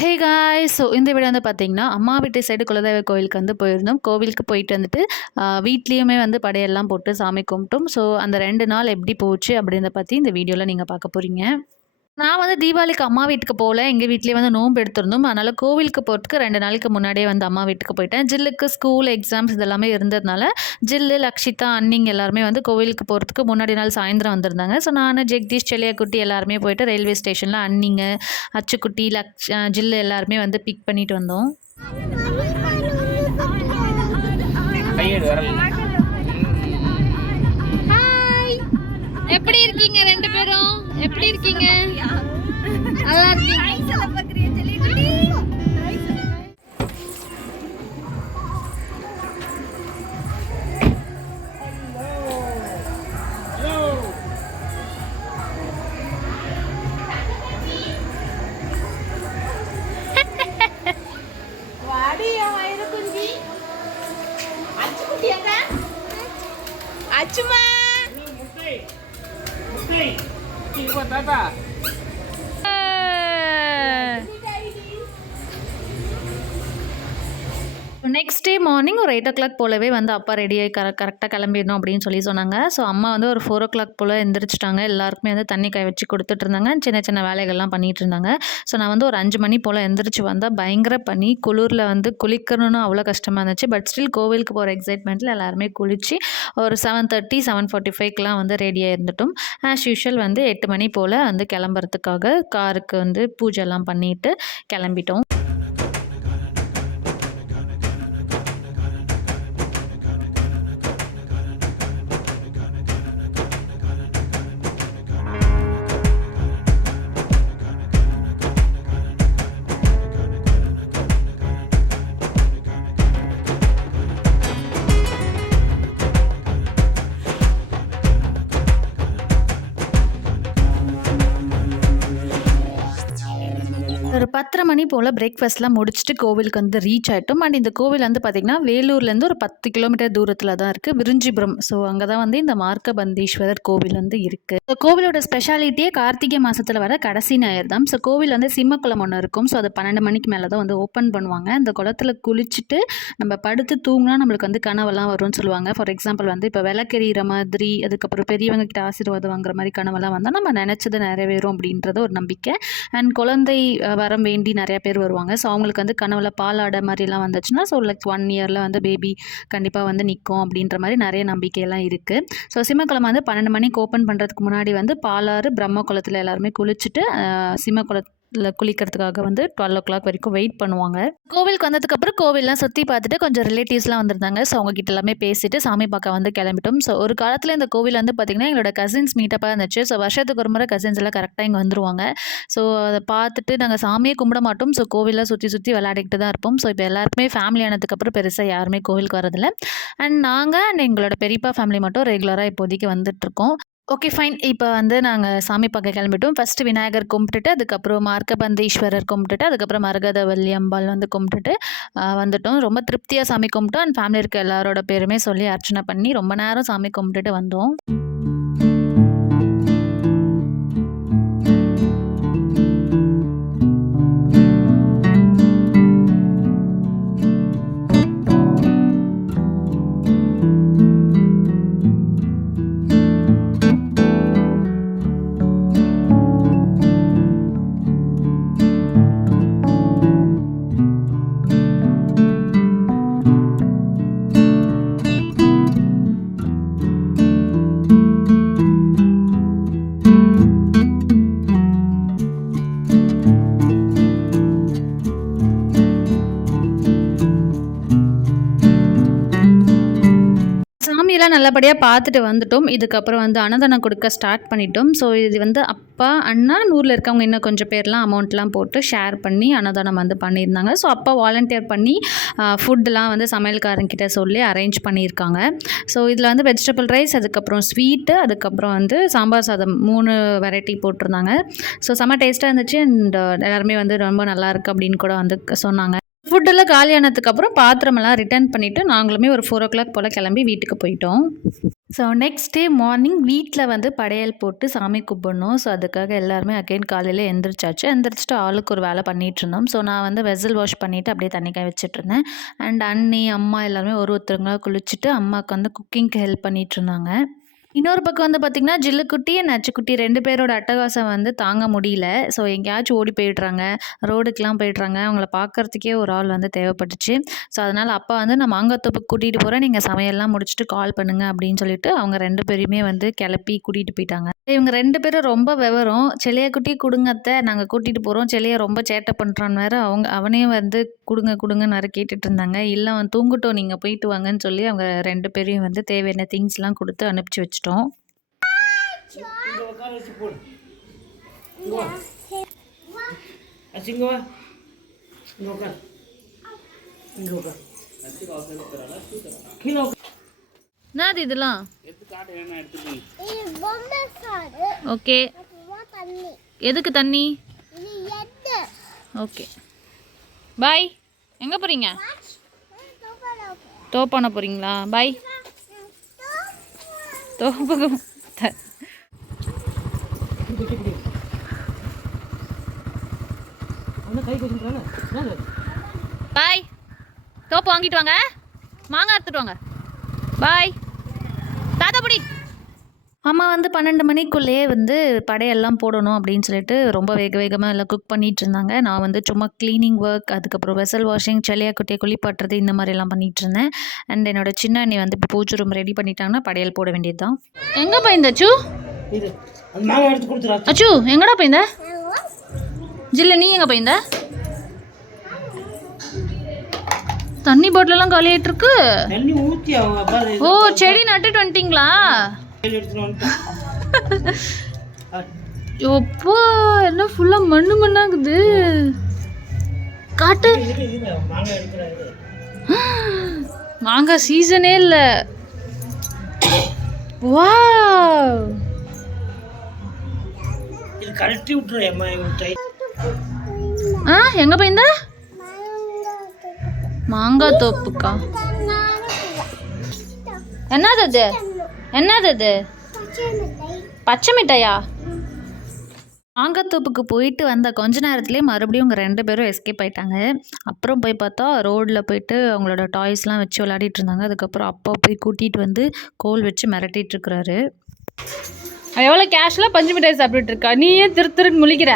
Hey guys! So இந்த video வந்து பார்த்தீங்கன்னா, அம்மா வீட்டு சைடு குலதெய்வ கோவிலுக்கு வந்து போயிருந்தோம். கோவிலுக்கு போயிட்டு வந்துட்டு, வீட்லயுமே வந்து படையல்லாம் போட்டு சாமி கும்பிட்டோம். ஸோ அந்த 2 நாள் எப்படி போச்சு அப்படின்றத பத்தி இந்த வீடியோல நீங்க பார்க்க போறீங்க. நான் வந்து தீபாவளிக்கு அம்மா வீட்டுக்கு போல. எங்க வீட்லயே வந்து நோன்பு எடுத்திருந்தோம். அதனால கோவிலுக்கு போறதுக்கு 2 நாளைக்கு முன்னாடியே வந்து அம்மா வீட்டுக்கு போயிட்டேன். ஜில்லுக்கு ஸ்கூல் எக்ஸாம்ஸ் இதெல்லாமே இருந்ததுனால, ஜில்லு, லக்ஷிதா, அண்ணிங்க எல்லாருமே வந்து கோவிலுக்கு போறதுக்கு முன்னாடி நாள் சாயந்தரம் வந்திருந்தாங்க. ஸோ நானு, ஜெகதீஷ், செல்லியாக்குட்டி எல்லாருமே போயிட்டு ரயில்வே ஸ்டேஷன்ல அண்ணிங்க, அச்சுக்குட்டி, ஜில்லு எல்லாருமே வந்து பிக் பண்ணிட்டு வந்தோம். கையெடு வரல. ஹாய்! எப்படி இருக்கீங்க 2 பேரும்? எப்படி இருக்கீங்க? நல்லா இருக்கீங்க? அச்சுமா முட்டை முட்டை இப்போ தாத்தா நெக்ஸ்ட் டே மார்னிங் ஒரு 8:00 போலவே வந்து அப்பா ரெடியாகி கரெக்டாக கிளம்பிடணும் அப்படின்னு சொல்லி சொன்னாங்க. ஸோ அம்மா வந்து ஒரு 4:00 போல் எந்திரிச்சிட்டாங்க. எல்லாருக்குமே வந்து தண்ணி காய வச்சு கொடுத்துட்டு இருந்தாங்க. சின்ன சின்ன வேலைகள்லாம் பண்ணிட்டு இருந்தாங்க. ஸோ நான் வந்து ஒரு 5 மணி போல் எந்திரிச்சு வந்தால் பயங்கர பனி, குளிரில் வந்து குளிக்கணும்னு அவ்வளோ கஷ்டமாக இருந்துச்சு. பட் ஸ்டில் கோவிலுக்கு போகிற எக்ஸைட்மெண்ட்டில் எல்லாருமே குளிச்சு ஒரு 7:30 7:45க்கெலாம் வந்து ரெடியாக இருந்துட்டோம். ஆஸ் யூஷுவல் வந்து 8 மணி போல் வந்து கிளம்புறதுக்காக காருக்கு வந்து பூஜைலாம் பண்ணிட்டு கிளம்பிட்டோம். ஒரு 10:30 மணி போல் பிரேக்ஃபாஸ்ட்லாம் முடிச்சுட்டு கோவிலுக்கு வந்து ரீச் ஆகிட்டோம். அண்ட் இந்த கோவில் வந்து பார்த்திங்கன்னா வேலூர்லேருந்து ஒரு 10 கிலோமீட்டர் தூரத்தில் தான் இருக்குது, விருஞ்சிபுரம். ஸோ அங்கே தான் வந்து இந்த மார்க்கபந்தீஸ்வரர் கோவில் வந்து இருக்குது. ஸோ கோவிலோட ஸ்பெஷாலிட்டியே கார்த்திகை மாதத்தில் வர கடைசி ஞாயிறு தான். ஸோ கோவில் வந்து சிம்மக்குளம் ஒன்று இருக்கும். ஸோ அது 12 மணிக்கு மேலே தான் வந்து ஓப்பன் பண்ணுவாங்க. அந்த குளத்தில் குளிச்சுட்டு நம்ம படுத்து தூங்கினா நம்மளுக்கு வந்து கனவெல்லாம் வரும்னு சொல்லுவாங்க. ஃபார் எக்ஸாம்பிள் வந்து இப்போ விளக்கெறிகிற மாதிரி, அதுக்கப்புறம் பெரியவங்க கிட்ட ஆசீர்வாதம் வாங்குற மாதிரி கனவெல்லாம் வந்தால் நம்ம நினச்சது நிறைவேறும் அப்படின்றது ஒரு நம்பிக்கை. அண்ட் குழந்தை வரம் வேண்டி நிறையா பேர் வருவாங்க. ஸோ அவங்களுக்கு வந்து கனவுல பாலாடை மாதிரிலாம் வந்துச்சுன்னா, ஸோ லைக் 1 இயரில் வந்து பேபி கண்டிப்பாக வந்து நிற்கும் அப்படின்ற மாதிரி நிறைய நம்பிக்கையெல்லாம் இருக்குது. ஸோ சிம்மக்குளம் வந்து 12 மணிக்கு ஓப்பன் பண்ணுறதுக்கு முன்னாடி வந்து பாலாறு பிரம்ம குளத்தில் எல்லாருமே குளிச்சுட்டு சிம்மக்குளத்தில் குளிக்கிறதுக்காக வந்து 12 வரைக்கும் வெயிட் பண்ணுவாங்க. கோவிலுக்கு வந்ததுக்கப்புறம் கோவில்லாம் சுற்றி பார்த்துட்டு கொஞ்சம் ரிலேட்டிவ்ஸ்லாம் வந்திருந்தாங்க. ஸோ அவங்ககிட்ட எல்லாமே பேசிட்டு சாமி பார்க்க வந்து கிளம்பிட்டோம். ஸோ ஒரு காலத்தில் இந்த கோவில் வந்து பார்த்திங்கன்னா எங்களோட கசின்ஸ் மீட்டப்பாக இருந்துச்சு. ஸோ வருஷத்துக்கு ஒரு முறை கசின்ஸ் எல்லாம் கரெக்டாக இங்கே வந்துருவாங்க. ஸோ அதை பார்த்துட்டு நாங்கள் சாமியே கும்பிட மாட்டோம். ஸோ கோவிலில் சுற்றி சுற்றி விளையாடிக்கிட்டு தான் இருப்போம். ஸோ இப்போ எல்லாருக்குமே ஃபேமிலி ஆனதுக்கப்புறம் பெருசாக யாருமே கோவிலுக்கு வரதில்லை. அண்ட் நாங்கள் அண்ட் எங்களோட பெரியப்பா ஃபேமிலி மட்டும் ரெகுலராக இப்போதைக்கு வந்துட்டுருக்கோம். Okay fine. இப்போ வந்து நாங்கள் சாமி பார்க்க கிளம்பிட்டோம். ஃபஸ்ட்டு விநாயகர் கும்பிட்டுட்டு, அதுக்கப்புறம் மார்க்கபந்தீஸ்வரர் கும்பிட்டுட்டு, அதுக்கப்புறம் மரகதவல்லி அம்பாள் வந்து கும்பிட்டுட்டு வந்துட்டோம். ரொம்ப திருப்தியாக சாமி கும்பிட்டோம். அண்ட் ஃபேமிலி இருக்க எல்லாரோட பேருமே சொல்லி அர்ச்சனை பண்ணி ரொம்ப நேரம் சாமி கும்பிட்டுட்டு வந்தோம். சாமியெல்லாம் நல்லபடியாக பார்த்துட்டு வந்துட்டோம். இதுக்கப்புறம் வந்து அன்னதானம் கொடுக்க ஸ்டார்ட் பண்ணிட்டோம். ஸோ இது வந்து அப்பா, அண்ணா, ஊரில் இருக்கவங்க இன்னும் கொஞ்சம் பேர்லாம் அமௌண்ட்லாம் போட்டு ஷேர் பண்ணி அன்னதானம் வந்து பண்ணியிருந்தாங்க. ஸோ அப்பா வாலண்டியர் பண்ணி ஃபுட்டுலாம் வந்து சமையல்காரங்கிட்ட சொல்லி அரேஞ்ச் பண்ணியிருக்காங்க. ஸோ இதில் வந்து வெஜிடபிள் ரைஸ், அதுக்கப்புறம் ஸ்வீட்டு, அதுக்கப்புறம் வந்து சாம்பார் சாதம் 3 வெரைட்டி போட்டிருந்தாங்க. ஸோ செம்ம டேஸ்ட்டாக இருந்துச்சு. அண்ட் எல்லாருமே வந்து ரொம்ப நல்லாயிருக்கு அப்படின்னு கூட வந்து சொன்னாங்க. ஃபுட்டெல்லாம் காலியானதுக்கப்புறம் பாத்திரமெல்லாம் ரிட்டர்ன் பண்ணிவிட்டு நாங்களுமே ஒரு 4 o'clock போல் கிளம்பி வீட்டுக்கு போயிட்டோம். ஸோ நெக்ஸ்ட் டே மார்னிங் வீட்டில் வந்து படையல் போட்டு சாமி கும்பிடணும். ஸோ அதுக்காக எல்லாருமே அகைன் காலையில் எந்திரிச்சாச்சு. எந்திரிச்சிட்டு ஆளுக்கு ஒரு வேலை பண்ணிகிட்டு இருந்தோம். ஸோ நான் வந்து வெசல் வாஷ் பண்ணிவிட்டு அப்படியே தண்ணி காய வச்சுட்டு இருந்தேன். அண்ட் அண்ணி அம்மா எல்லாருமே ஒருத்தருங்களா குளிச்சுட்டு அம்மாவுக்கு வந்து குக்கிங்க்கு ஹெல்ப் பண்ணிகிட்டு இருந்தாங்க. இன்னொரு பக்கம் வந்து பார்த்திங்கன்னா ஜில்லுக்குட்டி நச்சுக்குட்டி 2 பேரோட அட்டகாசம் வந்து தாங்க முடியல. ஸோ எங்கேயாச்சும் ஓடி போயிடுறாங்க, ரோடுக்கெலாம் போயிடுறாங்க. அவங்கள பார்க்குறதுக்கே ஒரு ஆள் வந்து தேவைப்பட்டுச்சு. ஸோ அதனால் அப்பா வந்து நான் மாங்காத்தோப்புக்கு கூட்டிகிட்டு போகிறேன், நீங்கள் சமையல்லாம் முடிச்சுட்டு கால் பண்ணுங்கள் அப்படின்னு சொல்லிட்டு அவங்க 2 பேரையுமே வந்து கிளப்பி கூட்டிகிட்டு போயிட்டாங்க. இவங்க 2 பேரும் ரொம்ப விவரம். செல்லையாக்குட்டி கொடுங்க அத்தை, நாங்கள் கூட்டிகிட்டு போகிறோம், செல்லையா ரொம்ப சேட்டை பண்ணுறான்னு வேறு அவனையும் வந்து கொடுங்கன்னு வேறு கேட்டுட்டு இருந்தாங்க. இல்லை அவன் தூங்கட்டும், நீங்கள் போயிட்டு வாங்கன்னு சொல்லி அவங்க 2 பேரையும் வந்து தேவையான திங்ஸ்லாம் கொடுத்து அனுப்பிச்சி வச்சுட்டோம். என்னது இதெல்லாம்? ஓகே, எதுக்கு தண்ணி? Okay bye. எங்கே போகிறீங்க? தோப்பான போகிறீங்களா? பாய். தோப்புக்கு பாய். தோப்பு வாங்கிட்டு வாங்க, மாங்காய் எடுத்துட்டு வாங்க. பாய். தாத்தா பிடி. அம்மா வந்து 12 மணிக்குள்ளேயே வந்து படையெல்லாம் போடணும் அப்படின்னு சொல்லிட்டு ரொம்ப வேகமாக எல்லாம் குக் பண்ணிகிட்டு இருந்தாங்க. நான் வந்து சும்மா க்ளீனிங் ஒர்க், அதுக்கப்புறம் வெசல் வாஷிங், செல்லையாக்குட்டியை குளிப்பாட்டுறது, இந்த மாதிரிலாம் பண்ணிகிட்டு இருந்தேன். அண்ட் என்னோட சின்ன அண்ணி வந்து இப்போ பூஜை ரூம் ரெடி பண்ணிட்டாங்கன்னா படையல் போட வேண்டியது தான். எங்கே போயிருந்த அச்சு? அச்சு எங்கடா போயிருந்த? ஜில்ல நீ எங்கே போயிருந்த? தண்ணி பாட்டிலெல்லாம் காலியாகிட்டு இருக்கு. ஓ, செடி நட்டுட்டு வந்துட்டிங்களா? எப்போ எல்லாம் ஃபுல்லா மண்ணாகுது. காட்டு. மாங்காய் சீசனே இல்லை. வாவ், கழட்டி விட்டுறேன். எங்க போயிருந்த? மாங்காய் தோப்புக்கா? என்னது அது? என்னது அது? பச்சை மிட்டாயா? மாங்காத்தோப்புக்கு போயிட்டு வந்த கொஞ்ச நேரத்துலேயே மறுபடியும் அவங்க 2 பேரும் எஸ்கேப் ஆகிட்டாங்க. அப்புறம் போய் பார்த்தா ரோடில் போயிட்டு அவங்களோட டாய்ஸ்லாம் வச்சு விளையாடிட்டு இருந்தாங்க. அதுக்கப்புறம் அப்பா போய் கூட்டிகிட்டு வந்து கோல் வச்சு மிரட்டிட்டு இருக்கிறாரு. எவ்வளோ கேஷ்லாம் பஞ்சு மிட்டாய் சாப்பிட்டுட்டு இருக்கா, நீ ஏன் திருன்னு முழிக்கிற?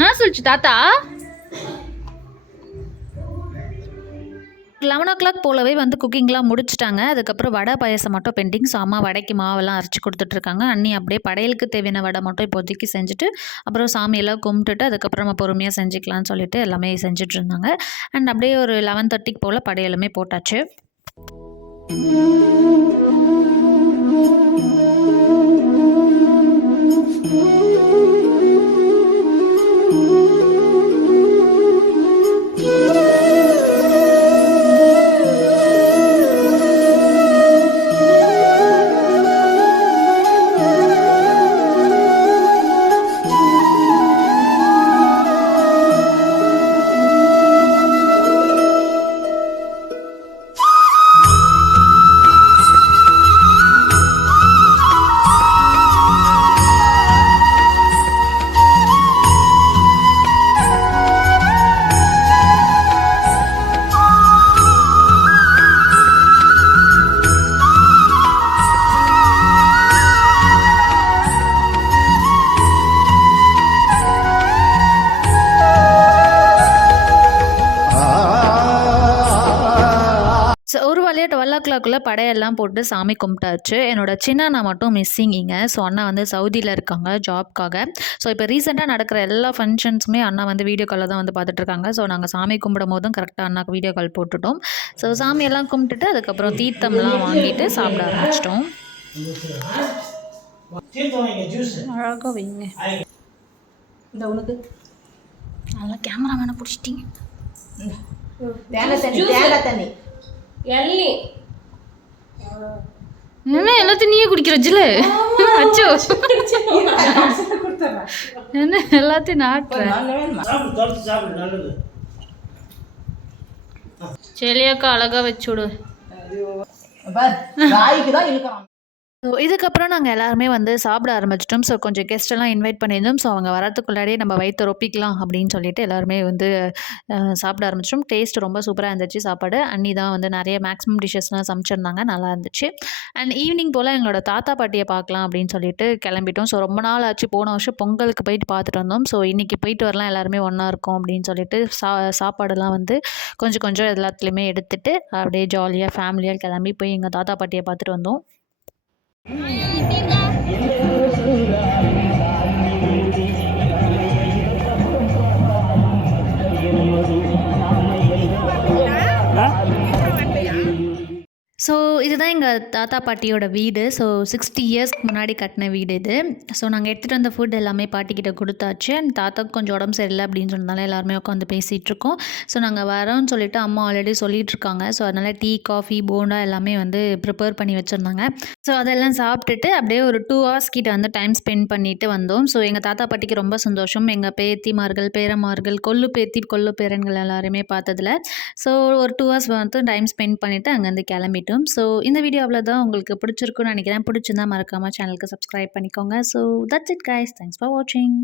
நான் சொல்லிச்சு தாத்தா. 11 o'clock போலவே வந்து குக்கிங்லாம் முடிச்சிட்டாங்க. அதுக்கப்புறம் வடை பாயசம் மட்டும் பெண்டிங். ஸோ அம்மா வடைக்கு மாவெல்லாம் அரைச்சி கொடுத்துட்ருக்காங்க. அண்ணி அப்படியே படையலுக்கு தேவையான வடை மட்டும் இப்போதைக்கு செஞ்சுட்டு அப்புறம் சாமியெல்லாம் கும்பிட்டுட்டு அதுக்கப்புறம் நம்ம பொறுமையாக செஞ்சுக்கலாம்னு சொல்லிட்டு எல்லாமே செஞ்சுட்டு இருந்தாங்க. அண்ட் அப்படியே ஒரு 11:30 போல் படையலுமே போட்டாச்சு. ஸோ ஒரு வழியாக 12 o'clock படையெல்லாம் போட்டு சாமி கும்பிட்டாச்சு. என்னோட சின்ன அண்ணா மட்டும் மிஸ்ஸிங்கிங்க. ஸோ அண்ணா வந்து சவுதியில் இருக்காங்க ஜாப்காக. ஸோ இப்போ ரீசெண்டாக நடக்கிற எல்லா ஃபங்க்ஷன்ஸுமே அண்ணா வந்து வீடியோ காலில் தான் வந்து பார்த்துட்ருக்காங்க. ஸோ நாங்கள் சாமி கும்பிடும் போதும் கரெக்டாக அண்ணாக்கு வீடியோ கால் போட்டுட்டோம். ஸோ சாமியெல்லாம் கும்பிட்டுட்டு அதுக்கப்புறம் தீர்த்தம்லாம் வாங்கிட்டு சாப்பிட ஆரம்பிச்சிட்டோம். அழகாக வைங்க. இந்த உனக்கு நல்லா கேமராமேனை பிடிச்சிட்டிங்க. தண்ணி என்ன எல்லாத்தையும் நீயே குடிக்கிற ஜில்லு? அச்சோ, என்ன எல்லாத்தையும் நாட்டுற? செலியாக்கா அழகாக வச்சுடு. ராய்க்கு தான் இருக்கான். ஸோ இதுக்கப்புறம் நாங்கள் எல்லாருமே வந்து சாப்பிட ஆரம்பிச்சிட்டோம். ஸோ கொஞ்சம் கெஸ்ட்டெல்லாம் இன்வைட் பண்ணியிருந்தோம். ஸோ அவங்க வரத்துக்குள்ளாடியே நம்ம வயிற்ற ரொப்பிக்கலாம் அப்படின்னு சொல்லிட்டு எல்லாருமே வந்து சாப்பிட ஆரம்பிச்சிட்டோம். டேஸ்ட் ரொம்ப சூப்பராக இருந்துச்சு சாப்பாடு. அண்ணி தான் வந்து நிறைய மேக்ஸிமம் டிஷ்ஷஸ்லாம் சமைச்சிருந்தாங்க. நல்லா இருந்துச்சு. அண்ட் ஈவினிங் போல் எங்களோட தாத்தா பாட்டியை பார்க்கலாம் அப்படின்னு சொல்லிட்டு கிளம்பிட்டோம். ஸோ ரொம்ப நாள் ஆச்சு, போன வருஷம் பொங்கலுக்கு போயிட்டு பார்த்துட்டு வந்தோம். ஸோ இன்றைக்கி போயிட்டு வரலாம், எல்லாருமே ஒன்றா இருக்கோம் அப்படின்னு சொல்லிட்டு சாப்பாடெல்லாம் வந்து கொஞ்சம் கொஞ்சம் எல்லாத்துலேயுமே எடுத்துகிட்டு அப்படியே ஜாலியாக ஃபேமிலியாக கிளம்பி போய் எங்கள் தாத்தா பாட்டியை பார்த்துட்டு வந்தோம். ஸோ இதுதான் எங்கள் தாத்தா பாட்டியோட வீடு. ஸோ 60 இயர்ஸ்க்கு முன்னாடி கட்டின வீடு இது. ஸோ நாங்கள் எடுத்துகிட்டு வந்த ஃபுட் எல்லாமே பாட்டிக்கிட்ட கொடுத்தாச்சு. அண்ட் தாத்தாவுக்கு கொஞ்சம் உடம்பு சரியில்லை அப்படின்னு சொன்னதால எல்லாருமே உட்காந்து பேசிகிட்ருக்கோம். ஸோ நாங்கள் வரோன்னு சொல்லிட்டு அம்மா ஆல்ரெடி சொல்லிகிட்ருக்காங்க. ஸோ அதனால் டீ, காஃபி, போண்டா எல்லாமே வந்து ப்ரிப்பேர் பண்ணி வச்சுருந்தாங்க. ஸோ அதெல்லாம் சாப்பிட்டுட்டு அப்படியே ஒரு 2 ஹவர்ஸ் கிட்ட வந்து டைம் ஸ்பெண்ட் பண்ணிவிட்டு வந்தோம். ஸோ எங்கள் தாத்தா பாட்டிக்கு ரொம்ப சந்தோஷம், எங்கள் பேத்திமார்கள், பேரன்மார்கள், கொள்ளு பேத்தி, கொள்ளு பேரன்கள் எல்லாருமே பார்த்ததில். ஸோ ஒரு 2 ஹவர்ஸ் வந்து டைம் ஸ்பெண்ட் பண்ணிவிட்டு அங்கேருந்து கிளம்பிட்டோம். ஸோ இந்த வீடியோ அவ்வளோதான். உங்களுக்கு பிடிச்சிருக்குன்னு நினைக்கிறேன். பிடிச்சிருந்தா மறக்காமல் சேனலுக்கு சப்ஸ்கிரைப் பண்ணிக்கோங்க. So that's it guys. Thanks for வாட்சிங்.